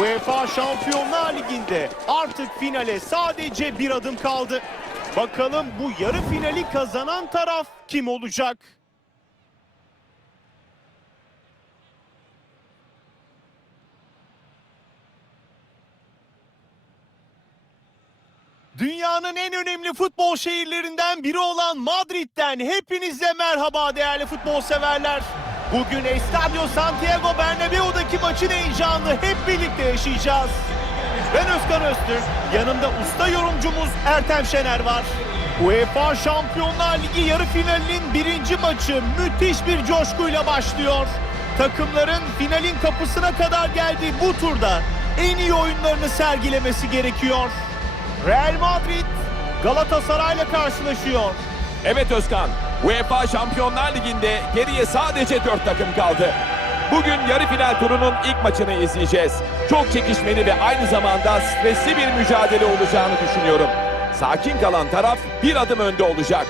UEFA Şampiyonlar Ligi'nde artık finale sadece bir adım kaldı. Bakalım bu yarı finali kazanan taraf kim olacak? Dünyanın en önemli futbol şehirlerinden biri olan Madrid'den hepinize merhaba değerli futbol severler. Bugün Estadio Santiago Bernabeu'daki maçın heyecanını hep birlikte yaşayacağız. Ben Özkan Öztürk, yanımda usta yorumcumuz Ertem Şener var. UEFA Şampiyonlar Ligi yarı finalinin birinci maçı müthiş bir coşkuyla başlıyor. Takımların finalin kapısına kadar geldiği bu turda en iyi oyunlarını sergilemesi gerekiyor. Real Madrid Galatasaray'la karşılaşıyor. Evet Özkan, UEFA Şampiyonlar Ligi'nde geriye sadece 4 takım kaldı. Bugün yarı final turunun ilk maçını izleyeceğiz. Çok çekişmeli ve aynı zamanda stresli bir mücadele olacağını düşünüyorum. Sakin kalan taraf bir adım önde olacak.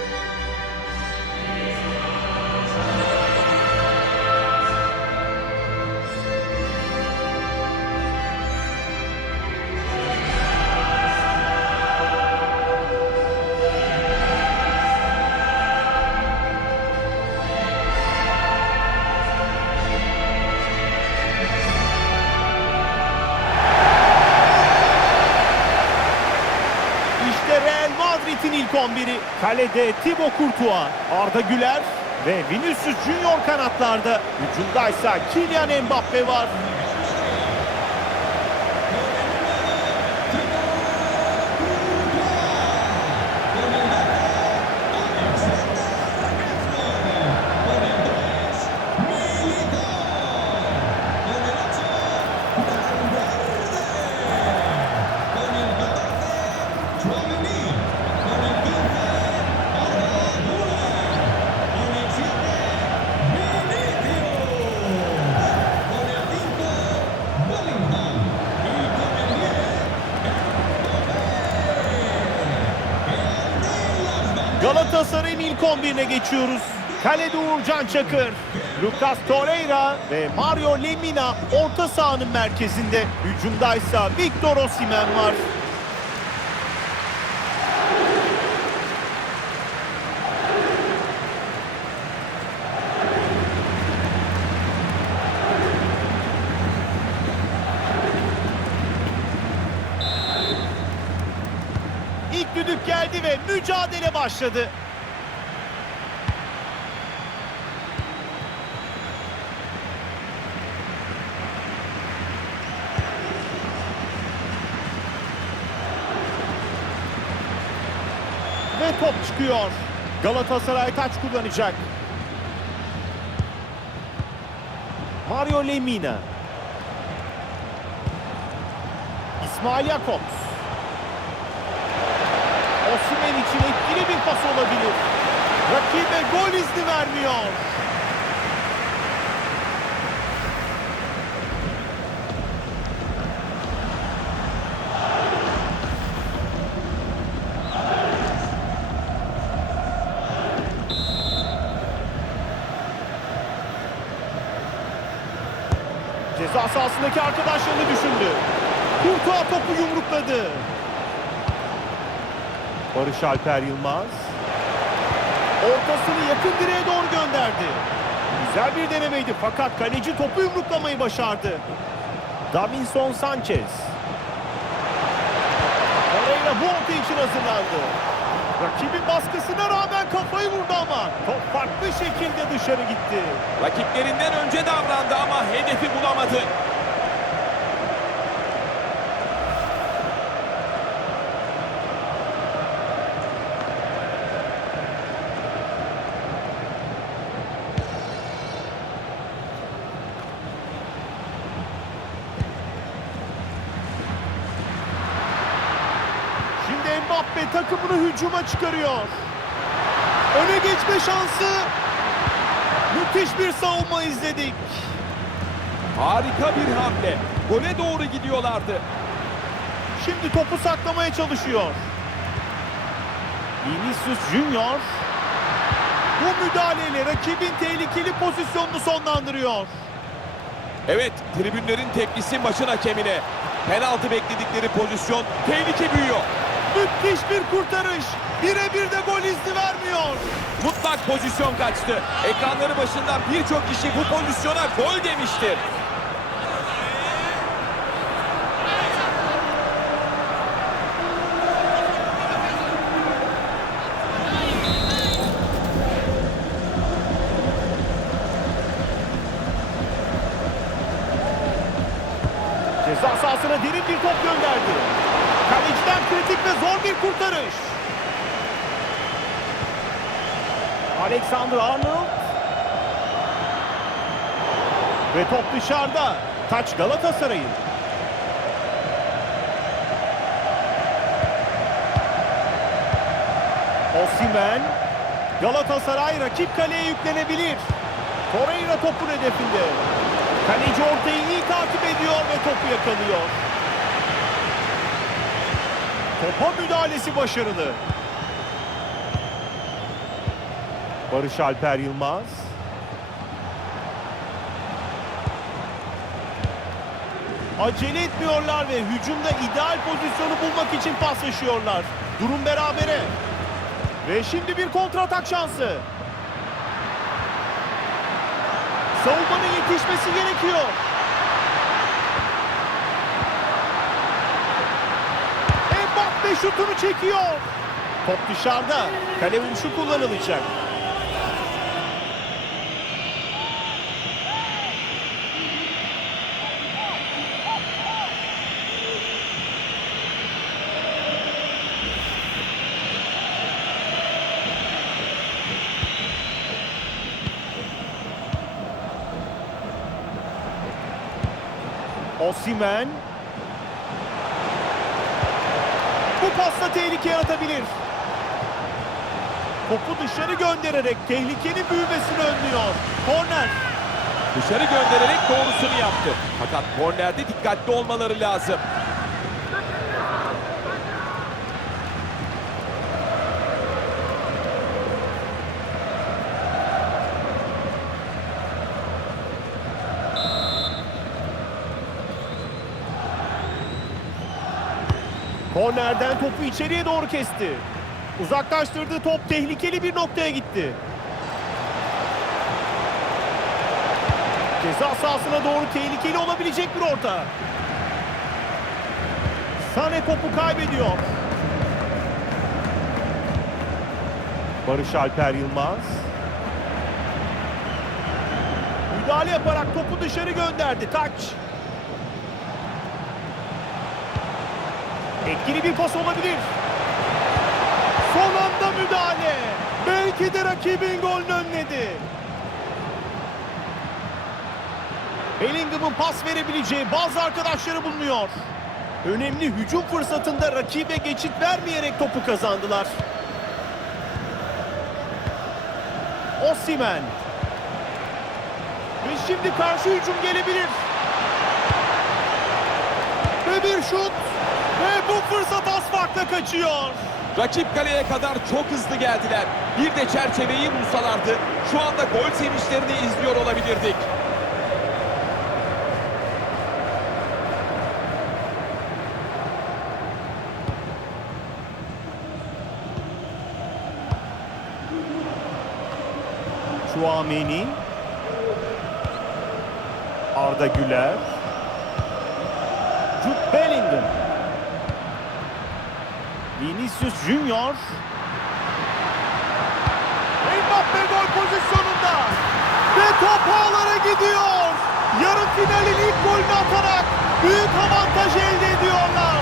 11'i. Kalede Thibaut Courtois, Arda Güler ve Vinicius Junior kanatlarda. Hücumdaysa Kylian Mbappe var. İlk 11'ine geçiyoruz. Kalede Uğurcan Çakır, Lucas Torreira ve Mario Lemina orta sahanın merkezinde. Hücumdaysa Victor Osimhen var. İlk düdük geldi ve mücadele başladı. Ve top çıkıyor. Galatasaray taç kullanacak. Mario Lemina. İsmail Jakobs. Osimhen için etkili bir pas olabilir. Rakibe gol izni vermiyor. Ceza sahasındaki arkadaşlarını düşündü. Kurtuğa topu yumrukladı. Barış Alper Yılmaz. Ortasını yakın direğe doğru gönderdi. Güzel bir denemeydi fakat kaleci topu yumruklamayı başardı. Davinson Sanchez. Torreira bu orta için hazırlandı. Rakibin baskısına rağmen kafayı vurdu ama top farklı şekilde dışarı gitti. Rakiplerinden önce davrandı ama hedefi bulamadı. Mbappe takımını hücuma çıkarıyor. Öne geçme şansı. Müthiş bir savunma izledik. Harika bir hamle. Gole doğru gidiyorlardı. Şimdi topu saklamaya çalışıyor. Vinicius Junior bu müdahaleyle rakibin tehlikeli pozisyonunu sonlandırıyor. Evet, tribünlerin tepkisi maçın hakemine. Penaltı bekledikleri pozisyon tehlike büyüyor. Müthiş bir kurtarış. Birebir de gol izni vermiyor. Mutlak pozisyon kaçtı. Ekranları başında birçok kişi bu pozisyona gol demiştir. Ceza sahasına derin bir top gönderdi. Kaleciden kritik ve zor bir kurtarış. Alexander Arnold. Ve top dışarıda. Taç Galatasaray'ın. Osimhen. Galatasaray rakip kaleye yüklenebilir. Torreira topun hedefinde. Kaleci ortayı iyi takip ediyor ve topu yakalıyor. Topa müdahalesi başarılı. Barış Alper Yılmaz. Acele etmiyorlar ve hücumda ideal pozisyonu bulmak için paslaşıyorlar. Durum berabere. Ve şimdi bir kontratak şansı. Savunmanın yetişmesi gerekiyor. Mbappe şutunu çekiyor. Top dışarıda. Kale vuruşu kullanılacak. Osimhen. Bu pasla tehlike yaratabilir. Topu dışarı göndererek tehlikenin büyümesini önlüyor. Korner. Dışarı göndererek doğrusunu yaptı. Fakat kornerde dikkatli olmaları lazım. Kornerden topu içeriye doğru kesti. Uzaklaştırdığı top tehlikeli bir noktaya gitti. Ceza sahasına doğru tehlikeli olabilecek bir orta. Sane topu kaybediyor. Barış Alper Yılmaz. Müdahale yaparak topu dışarı gönderdi. Taç. Etkili bir pas olabilir. Son anda müdahale. Belki de rakibin golünü önledi. Bellingham'ın pas verebileceği bazı arkadaşları bulunuyor. Önemli hücum fırsatında rakibe geçit vermeyerek topu kazandılar. Osimhen. Ve şimdi karşı hücum gelebilir. Bir şut. Ve bu fırsat az farkla kaçıyor. Rakip kaleye kadar çok hızlı geldiler. Bir de çerçeveyi bulsalardı şu anda gol sevinçlerini izliyor olabilirdik. Chouameni. Arda Güler. Jude Bellingham. Vinicius Junior. Mbappe gol pozisyonunda. Ve top ağlara gidiyor. Yarı finalin ilk golünü atarak büyük avantaj elde ediyorlar.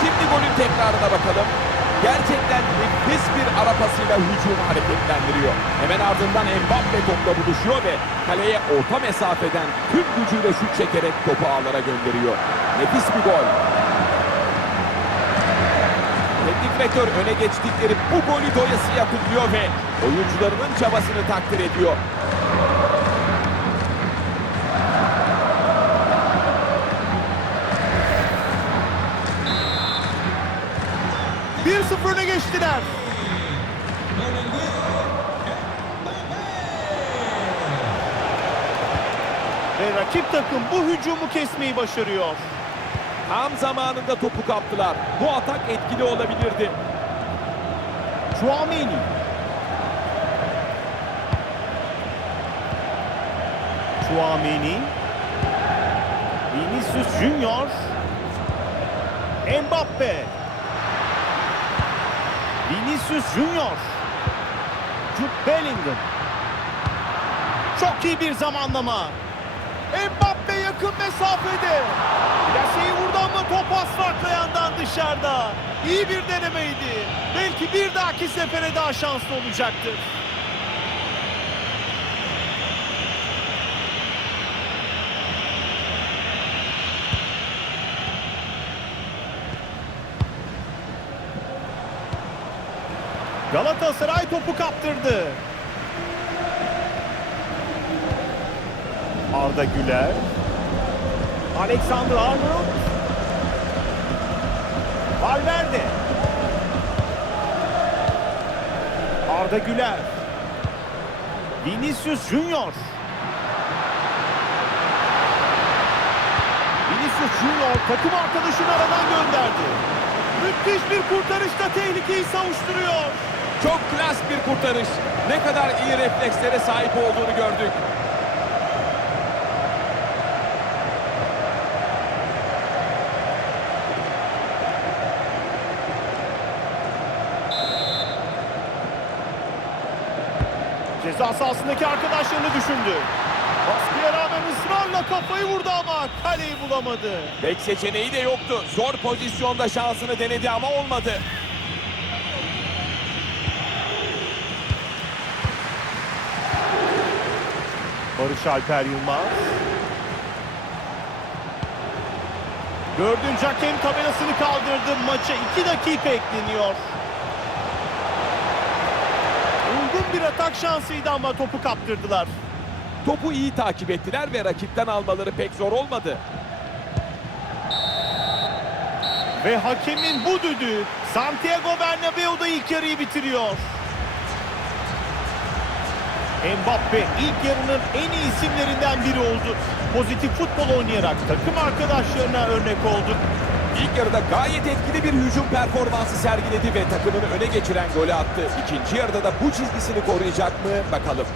Şimdi golün tekrarına bakalım. Gerçekten nefis bir ara pasıyla hücumu hareketlendiriyor. Hemen ardından Mbappe topla buluşuyor ve kaleye orta mesafeden tüm gücüyle şut çekerek topu ağlara gönderiyor. Nefis bir gol. Teknik direktör öne geçtikleri bu golü doyasıya kutluyor ve oyuncularının çabasını takdir ediyor. 1-0 öne geçtiler. Ve rakip takım bu hücumu kesmeyi başarıyor. Tam zamanında topu kaptılar. Bu atak etkili olabilirdi. Chouameni. Chouameni. Vinicius Junior. Mbappe. Vinicius Junior. Jude Bellingham. Çok iyi bir zamanlama. Mbappe yakın mesafede. Plaseyi vurdu ama top az farklı yandan dışarıda. İyi bir denemeydi. Belki bir dahaki sefere daha şanslı olacaktır. Galatasaray topu kaptırdı. Arda Güler. Alexander Arnold. Valverde. Arda Güler. Vinicius Junior. Vinicius Junior takım arkadaşını aradan gönderdi. Müthiş bir kurtarışta tehlikeyi savuşturuyor. Çok klas bir kurtarış. Ne kadar iyi reflekslere sahip olduğunu gördük. Ceza sahasındaki arkadaşlarını düşündü. Baskıya rağmen ısrarla kafayı vurdu ama kaleyi bulamadı. Bek seçeneği de yoktu. Zor pozisyonda şansını denedi ama olmadı. Barış Alper Yılmaz. Dördüncü hakem tabelasını kaldırdı. Maça iki dakika ekleniyor. Uygun bir atak şansıydı ama topu kaptırdılar. Topu iyi takip ettiler ve rakipten almaları pek zor olmadı. Ve hakemin bu düdüğü Santiago Bernabeu'da ilk yarıyı bitiriyor. Mbappe ilk yarının en iyi isimlerinden biri oldu. Pozitif futbol oynayarak takım arkadaşlarına örnek oldu. İlk yarıda gayet etkili bir hücum performansı sergiledi ve takımını öne geçiren golü attı. İkinci yarıda da bu çizgisini koruyacak mı bakalım.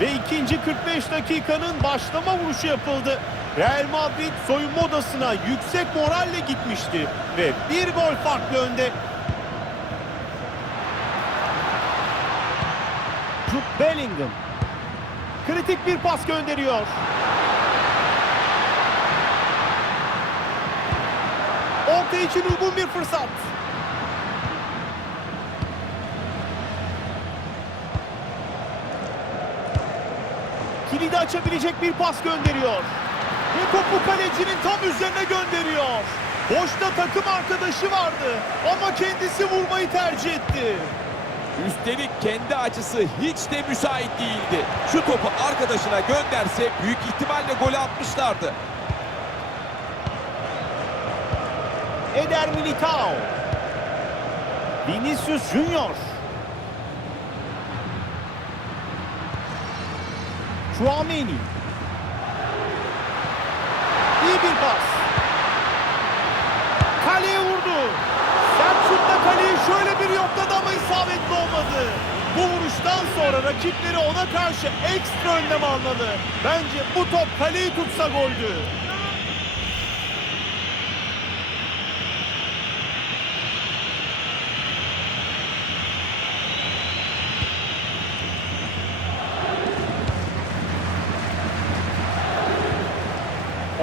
Ve ikinci 45 dakikanın başlama vuruşu yapıldı. Real Madrid soyunma odasına yüksek moralle gitmişti. Ve bir gol farklı önde. Jude Bellingham. Kritik bir pas gönderiyor. Orta için uygun bir fırsat. Kilidi açabilecek bir pas gönderiyor. Ve topu kalecinin tam üzerine gönderiyor. Boşta takım arkadaşı vardı ama kendisi vurmayı tercih etti. Üstelik kendi açısı hiç de müsait değildi. Şu topu arkadaşına gönderse büyük ihtimalle golü atmışlardı. Eder Militao. Vinicius Junior. Chouameni. İyi bir pas. Kaleye vurdu. Sert şutla kaleyi şöyle bir yokladı ama isabetli olmadı. Bu vuruştan sonra rakipleri ona karşı ekstra önlem almalı. Bence bu top kaleyi tutsa goldü.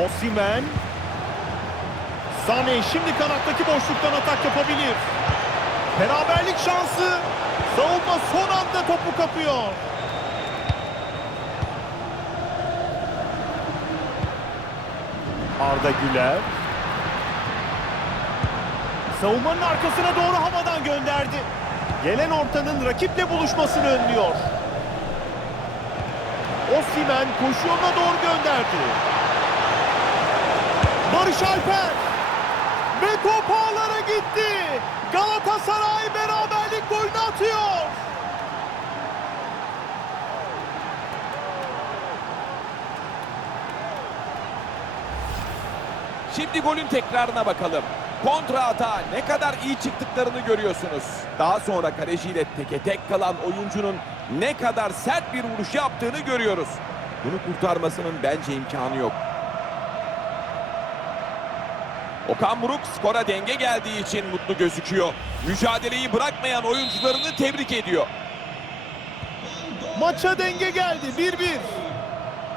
Osimhen. Sane şimdi kanattaki boşluktan atak yapabilir. Beraberlik şansı. Savunma son anda topu kapıyor. Arda Güler. Savunmanın arkasına doğru havadan gönderdi. Gelen ortanın rakiple buluşmasını önlüyor. Osimhen koşu yoluna doğru gönderdi. Barış Alper. Ve top gitti. Galatasaray beraberlik golünü atıyor. Şimdi golün tekrarına bakalım. Kontra hata ne kadar iyi çıktıklarını görüyorsunuz. Daha sonra kaleciyle teke tek kalan oyuncunun ne kadar sert bir vuruş yaptığını görüyoruz. Bunu kurtarmasının bence imkanı yok. Okan Buruk skora denge geldiği için mutlu gözüküyor. Mücadeleyi bırakmayan oyuncularını tebrik ediyor. Maça denge geldi 1-1.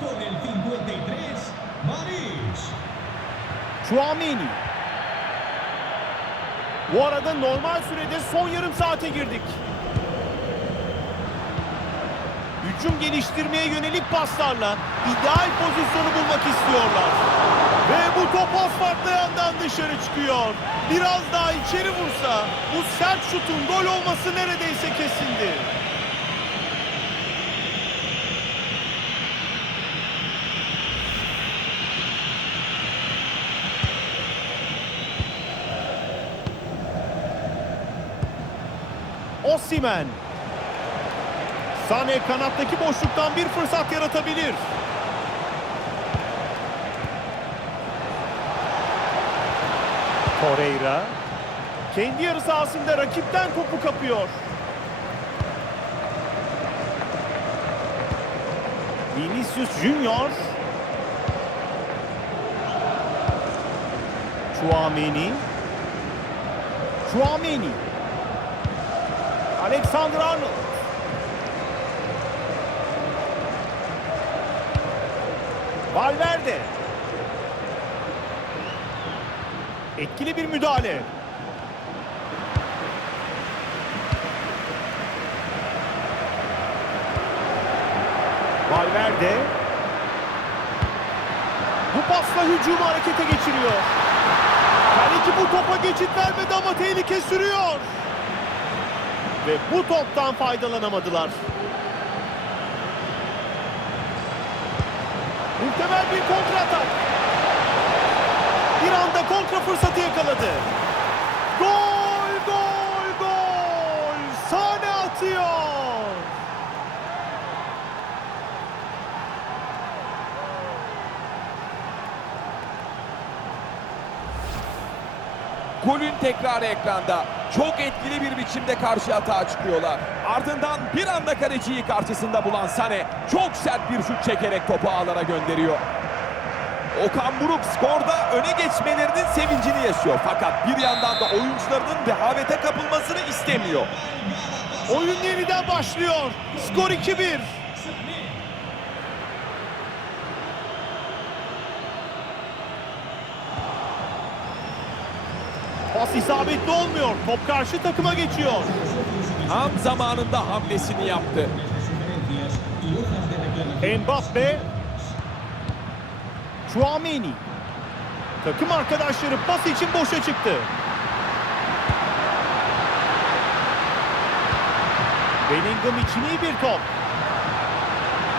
Con el 53, Maris. Chouameni. Bu arada normal sürede son yarım saate girdik. Hücum geliştirmeye yönelik paslarla ideal pozisyonu bulmak istiyorlar. Ve bu top farklı yandan dışarı çıkıyor. Biraz daha içeri vursa bu sert şutun gol olması neredeyse kesindi. Osimhen. Sane kanattaki boşluktan bir fırsat yaratabilir. Torreira. Kendi yarı sahasında rakipten topu kapıyor. Vinicius Junior. Chouameni. Chouameni. Alexander Arnold. Valverde. Etkili bir müdahale. Valverde. Bu pasla hücumu harekete geçiriyor. Kaleci bu topa geçit vermedi ama tehlike sürüyor. Ve bu toptan faydalanamadılar. Muhtemel bir kontratak. Bir anda kontra fırsatı yakaladı. Gol, gol, gol! Sane atıyor. Golün tekrarı ekranda. Çok etkili bir biçimde karşı atağa çıkıyorlar. Ardından bir anda kaleciyi karşısında bulan Sane çok sert bir şut çekerek topu ağlara gönderiyor. Okan Buruk skorda öne geçmelerinin sevincini yaşıyor. Fakat bir yandan da oyuncularının rehavete kapılmasını istemiyor. Oyun yeniden başlıyor. Skor 2-1. Pas isabetli olmuyor. Top karşı takıma geçiyor. Tam zamanında hamlesini yaptı. Mbappe. Chouameni. Takım arkadaşları pas için boşa çıktı. Bellingham için iyi bir top.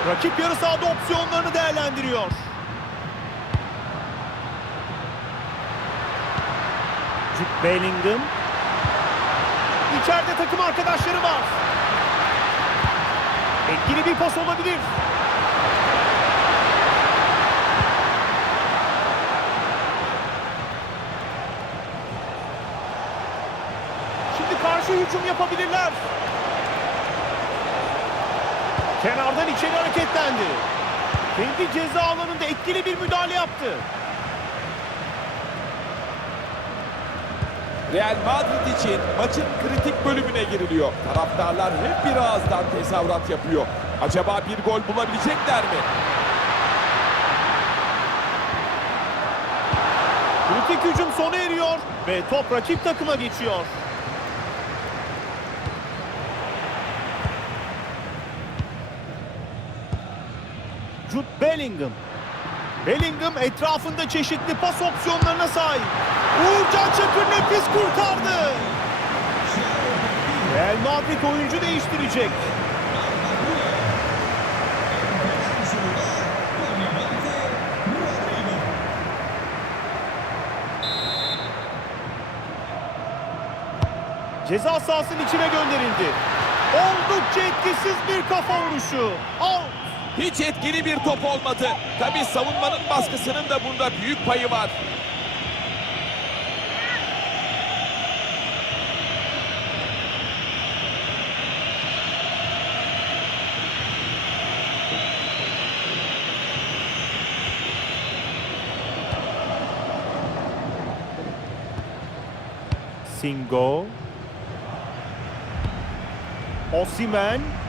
Rakip yarı sahada opsiyonlarını değerlendiriyor. Jude Bellingham. İçeride takım arkadaşları var. Etkili bir pas olabilir. Şimdi karşı hücum yapabilirler. Kenardan içeri hareketlendi. Kendi ceza alanında etkili bir müdahale yaptı. Real Madrid için maçın kritik bölümüne giriliyor. Taraftarlar hep bir ağızdan tezahürat yapıyor. Acaba bir gol bulabilecekler mi? Kritik hücum sona eriyor ve top rakip takıma geçiyor. Jude Bellingham. Bellingham etrafında çeşitli pas opsiyonlarına sahip. Uğurcan Çakır nefis kurtardı. Real Madrid oyuncu değiştirecek. Ceza sahasının içine gönderildi. Oldukça etkisiz bir kafa vuruşu. Al hiç etkili bir top olmadı. Tabi savunmanın baskısının da bunda büyük payı var. Singo. Osimen.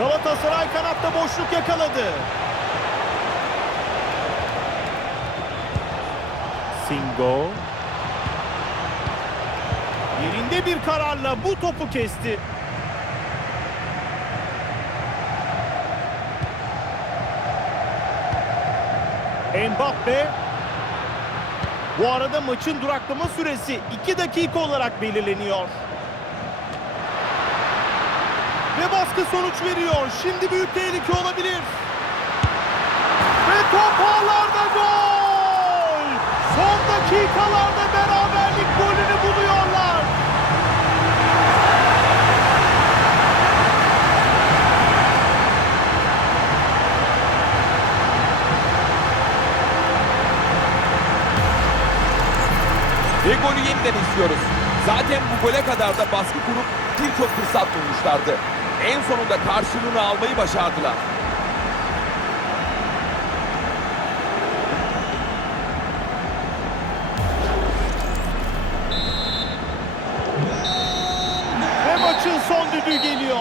Galatasaray kanatta boşluk yakaladı. Singo. Yerinde bir kararla bu topu kesti. Mbappe bu arada maçın duraklama süresi 2 dakika olarak belirleniyor. Ve baskı sonuç veriyor. Şimdi büyük tehlike olabilir. Ve top ağlarda gol! Son dakikalarda beraberlik golünü buluyorlar. Ve golü yeniden istiyoruz. Zaten bu gole kadar da baskı kurup birçok fırsat bulmuşlardı. En sonunda karşılığını almayı başardılar. Ve maçın son düdüğü geliyor.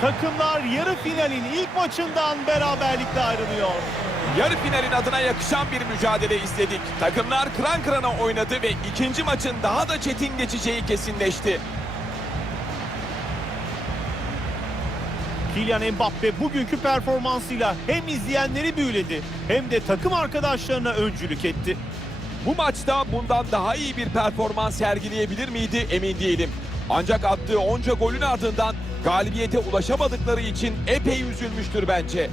Takımlar yarı finalin ilk maçından beraberlikle ayrılıyor. Yarı finalin adına yakışan bir mücadele izledik. Takımlar kıran kırana oynadı ve ikinci maçın daha da çetin geçeceği kesinleşti. Kylian Mbappe bugünkü performansıyla hem izleyenleri büyüledi hem de takım arkadaşlarına öncülük etti. Bu maçta bundan daha iyi bir performans sergileyebilir miydi emin değilim. Ancak attığı onca golün ardından galibiyete ulaşamadıkları için epey üzülmüştür bence.